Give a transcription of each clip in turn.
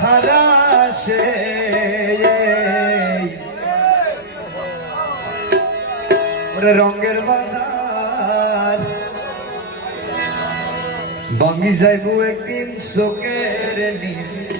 খারাসে ওরে রঙের বাজার। বাঙ্গি যাইব একদিন চোখের নীল।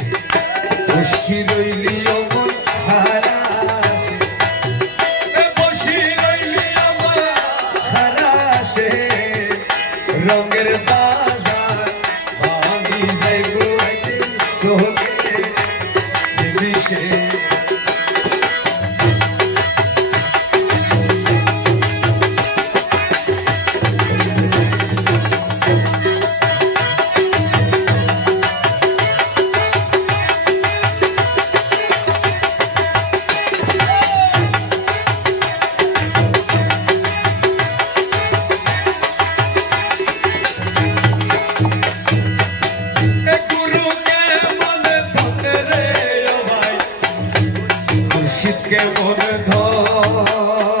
বসি রইলি বসি রঙের বাজার যাইব সোহে মুর্শিদকে মনে ধর